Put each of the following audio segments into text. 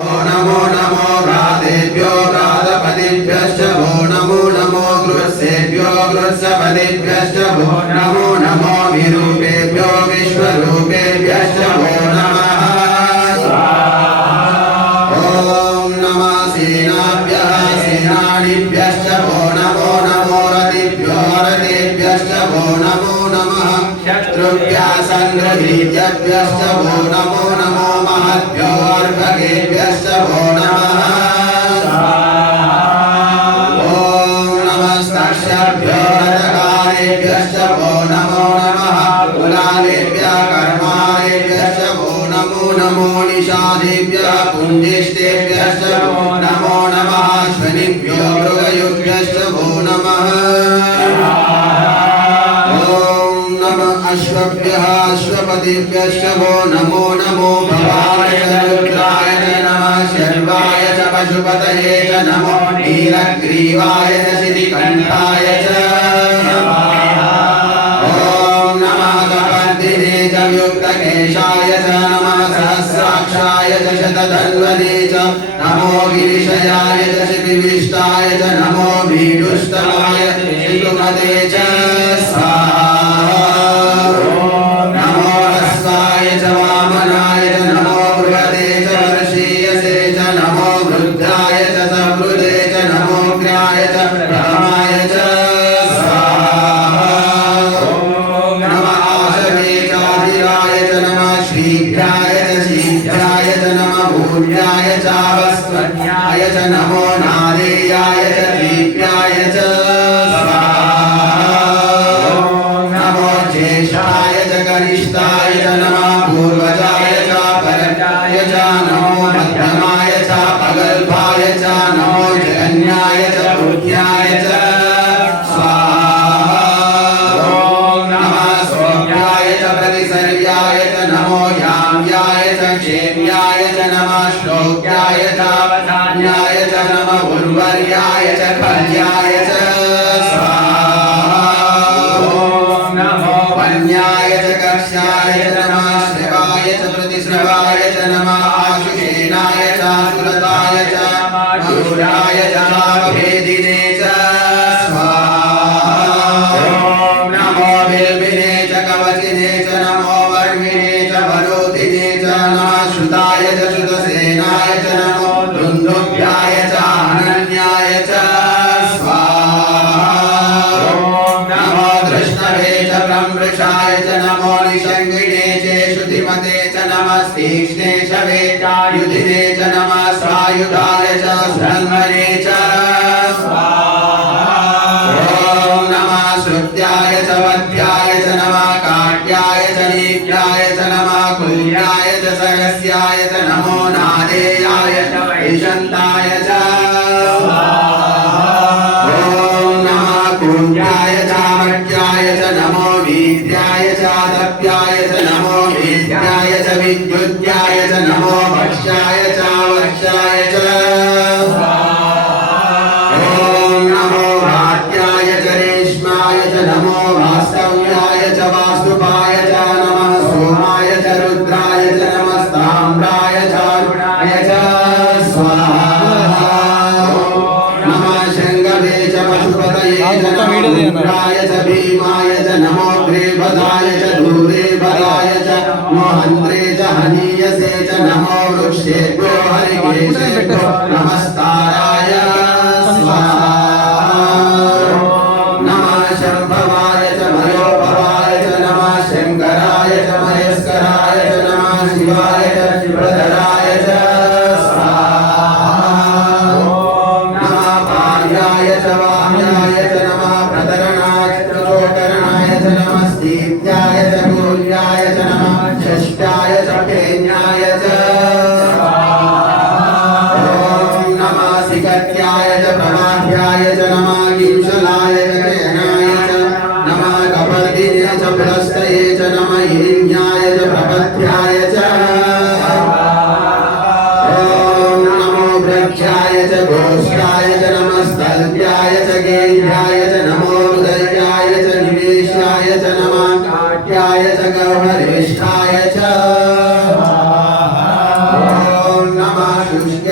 नमो नमो व्रातेभ्यो व्रातपतिभ्यश्च वो नमो नमो गृहस्येभ्यो गृहस्यपतिभ्यश्च वो नमो नमो विरूपेभ्यो विश्वरूपेभ्यश्च वो नमः ॐ नमः सेनाभ्यः सेनानीभ्यश्च वो नमो नमो रतिभ्यो रतेभ्यश्च वो नमो नमः शत्रुभ्यः सङ्गृहीतेभ्यश्च वो नमो नमो महद्भ्यो अर्भकेभ्यश्च वो नमः ॐ नमस्तक्षभ्यो रथकारेभ्यश्च वो नमो नमः कुलालेभ्यः कर्मालेभ्यश्च वो नमो नमो निषादेभ्यः पुञ्जिष्टेभ्यश्च वो नमो नमः अश्वनिभ्यो मृगयुभ्यश्च वो नमः अश्वभ्यः अश्वपतिभ्यश्च वो नमो नमो भवाय च रुद्राय च नमः शर्वाय च पशुपतये च नमो नीलग्रीवाय च शितिकण्ठाय च ॐ नमः कपर्दिने च युक्तकेशाय च नमः सहस्राक्षाय च शतधन्वने च नमो गिरिशयाय च शिपिविष्टाय च नमो भीडुष्टमाय ऋतुमते च स्वाहा नमो नारेयाय च दीप्याय च नमो ज्येष्ठाय च कनिष्ठाय च नमः पूर्वजाय च परजाय च नमो मध्यमाय च प्रगल्भाय च नमो जगन्याय च पूज्याय च स्वाहा नमः सौम्याय च प्रतिसर्याय च नमो याम्याय च क्षेम्याय च नमः श्लोक्याय च न्याय च नमः उर्वर्याय च कल्याय च स्वाहा ॐ नमो वन्याय च कक्ष्याय च नमः श्रवाय च प्रतिश्रवाय च नमः आशुषेणाय च सुरताय च शूराय च भेदिने च स्वाहा ॐ नमो बिल्बिने च कवचिने च नमो वर्मिणे च वरोधिने च नमः श्रुताय च श्रुतसेनाय च नमो दुन्दुभ्याय च अनन्याय च स्वाहा ॐ नमो दृष्टवे च ब्रह्मृषाय च नमो निषङ्गिणे च श्रुतिमते च नमः तीक्ष्णे शवे च युधिने च नमः स्वायुधाय च ब्रह्मणे च स्वाहा ॐ नमः श्रुत्याय च वध्याय च नमः काट्याय च नीत्याय च नमः कुल्याय च सरस्याय च नमो नादेयाय च वैशन्ताय च ॐ नमः कुञ्जाय च मर्त्याय च नमो वीर्याय च तप्याय च नमो वेद्याय च विद्युत्याय च नमो भक्ष्याय च वर्ष्याय च ॐ नमो भात्याय च रेश्माय च नमो वास्तव्याय च वास्तुपाय च नमः सोमाय च रुद्राय च नमः ताम्राय च अरुणाय च स्वाहा नमः शङ्गवे च पशुपतये च नमो रुद्राय च भीमाय च नमो ग्रीवदाय च दूरेवदाय च नमो हन्त्रे च हनीयसे च नमो वृक्षेभ्यो हरिकेशेभ्यो नमस्ताराय स्वाहा नमः शम्भवाय च मयोभवाय च नमः शङ्कराय च महेश्वराय च नमः शिवाय च शिवधराय च स्वाहा नमः पार्याय च वाह्याय च नमः प्रतरणाय च चोटरणाय च नमः स्तीत्याय च गौर्याय च नमः षष्ठाय च पेन्याय च ॐ नमः सिकत्याय च प्रमाभ्याय च नमः किंशलाय च केनाय च नमः कपर्दिने च पुलस्तये च नमः हिरण्याय च प्रपथ्याय च ॐ नमो वृक्षाय च घोष्याय च नमः स्थल्प्याय च गेह्याय च नमो हृदयाय च निवेशाय च नमः काट्याय च गौहरेष्ठाय च ॐ नमः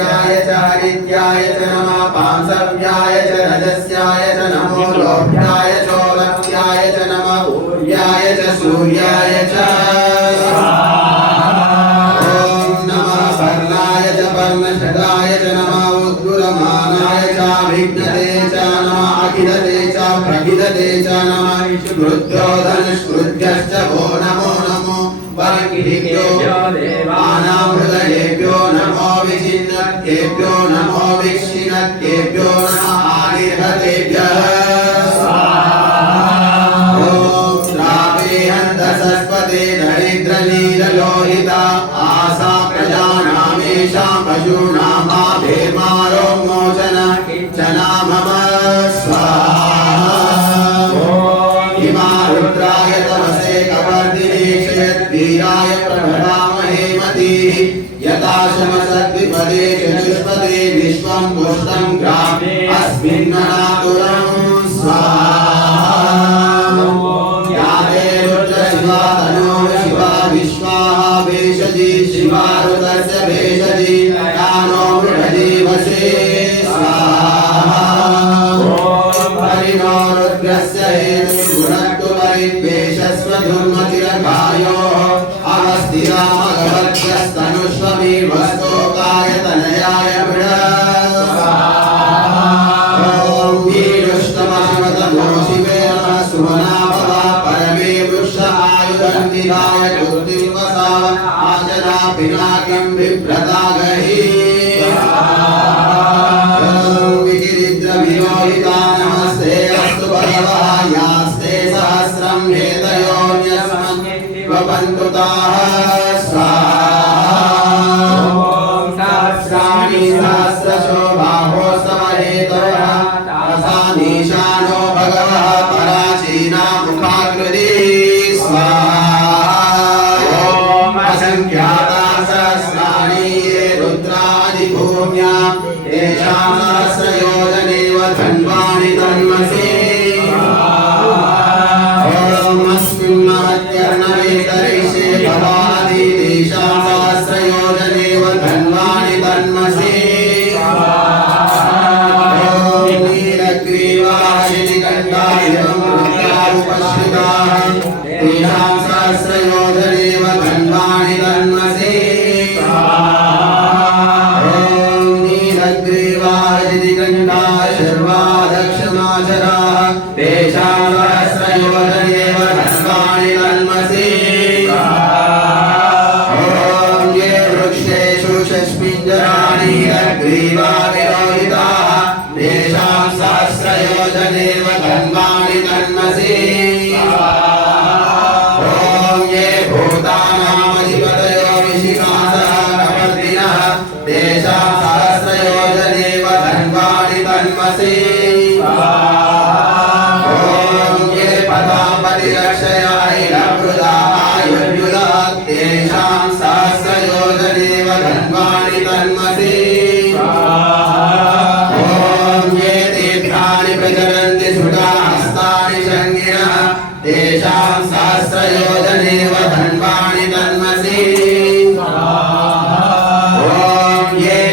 वर्णशताय च नमः उद्गुरमानाय च विघ्नते च नमः अखिलते च प्रखिलते च नमः रुद्रोधनुष्कृत्यश्च वो नमो नमो वरकिरीभ्यो देवानां हृदयेभ्यो नमो विचिन्नत्येभ्यो नमो विक्षिणत्येभ्यो नमः आदिर्हतेभ्यः सरस्वती दरिद्रनीललोहिता आसा प्रजानामेषां पशूनामाभेमारो मोचन किञ्चना मम स्वाहा हिमा रुद्राय तमसे कवर्दिने क्षयद्वीराय प्रभरामहे मतिः यथा शमसद्विपदे चतुष्पदे विश्वं पुष्टं ग्रामे अस्मिन्ननातुरं स्वाहा शिवा विश्वाहा भेषजी शिवारुतस्य भेषजी यानो मृगजीवसे स्वाहा हरिणो रुद्रस्य हेतुर्गुणक्तु परिद्वेषस्व दुर्मतिरघायोः अवस्थिरामगवत्यस्तनुष्वमीवस्तोकाय तनयाय मृड निधाय कुर्तिं वसाव आचरा पिनाकिं बिभ्रता गहि विगिरिद्रविलोहिता नमस्ते अस्तु भगवः यास्ते सहस्रं हेतयोऽन्यस्मन् वपन्तु ताः स्वाहा सहस्राणि सहस्रशो बाहोस्तव हेतवः तासानीशानो भगवः पराचीना मुखाकृति असंख्याता सहस्राणि ये रुद्रादिभूम्यां तेषां सहस्रयोजनेव धन्वानि तन्मसि अस्मिन् महत्यर्णवेतरिषे भवानि तेषां सहस्रयोजनेव धन्वानि तन्मसि नीलग्रीवाशिनिकण्ठाय रुद्रारुपश्रिताः तेषां सहस्रयोजनेव धन्वानि तन्मसि नीलग्रीवाशिनिकण्ठाः शर्वादक्षमाचराः तेषां सहस्रयोजनेव धन्वानि तन्मसि ये वृक्षेषु शस्मिञ्जराणि नीलग्रीवा विरोहिताः तेषां सहस्रयोजनेव